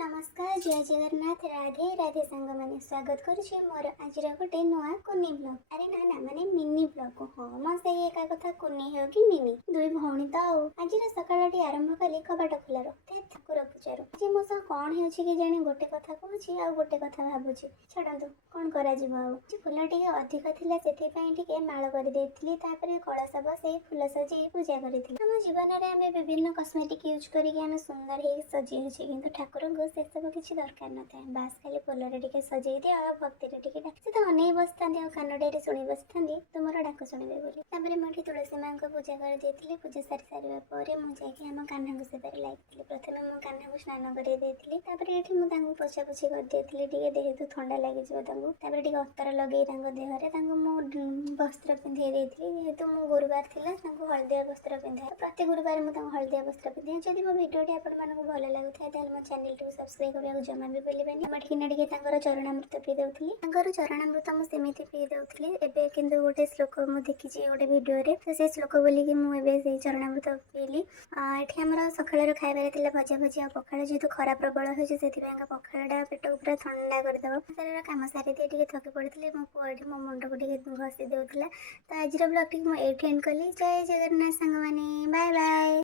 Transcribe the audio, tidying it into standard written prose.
नमस्कार जय जगन्नाथ राधे राधे सांग मैंने स्वागत करुच्ची मोर आज गोटे नुआ कुनी ब्लॉग। अरे ना ना माने मिनी ब्लॉग। हाँ मैं से एका कथा कुनी हो कि मिनी दुई भौणी तो आज सकाल आरंभ कली कबाट खोलार ठाकुर पूजार आज मो सह कौन हो जानी गोटे कथा कहूँ आ गोटे कथा भावुची छाड़ू कौन कर फुल टे अधिक थिला से माल करदेली कलश बसई फुल सजे पूजा करी आम जीवन में आम विभिन्न कस्मेटिक यूज करके सुंदर हो सजे कि ठाकुर से सब किसी दरकार न था बास खाली फुलरे टे सजे दिए भक्ति टे से तो अनेक बसता कान टे शुणी बसता तुम डाक शुणे बोली मुझे तुलसी माँ को पूजा कर पूजा सारी सारे मुझे आम कान्हा को सेबार लगी प्रथम मु कान्हा को स्नान कर मुझे पोछापोछि करदी देहेतु ठंडा लगे टे अतर लगे देहरे वस्त्र पिंधे जेहेतु मो गुरुवार थी हलदिया वस्त्र पिंधाए प्रति गुरुवार मुझे हलदिया वस्त्र पिंधाए जब मो भिडियोटी आपको भल लगुए मो चैनल टी सब्सक्राइब करने जमा भी भूलिए चरणामृत पी दूसरी चरणामृत मुझे पी दूसरी एवं किंतु गोटे श्लोक मुझे देखी गोटे भिडियो तो से श्लोक बोलिकी मुझे चरणामृत पीली ये आम सकाल खाइबार भजा भजी पखाड़ जेहतु खरा प्रबल होती पखाड़ा पेट को पूरा ठंडा करदेव कम सारी दिए थकी पड़ी मो पुआ मो मुंड को घसी देउला तो आज ब्लॉग टी मुझे एंड कली जय जगन्नाथ सांग माने बाय बाय।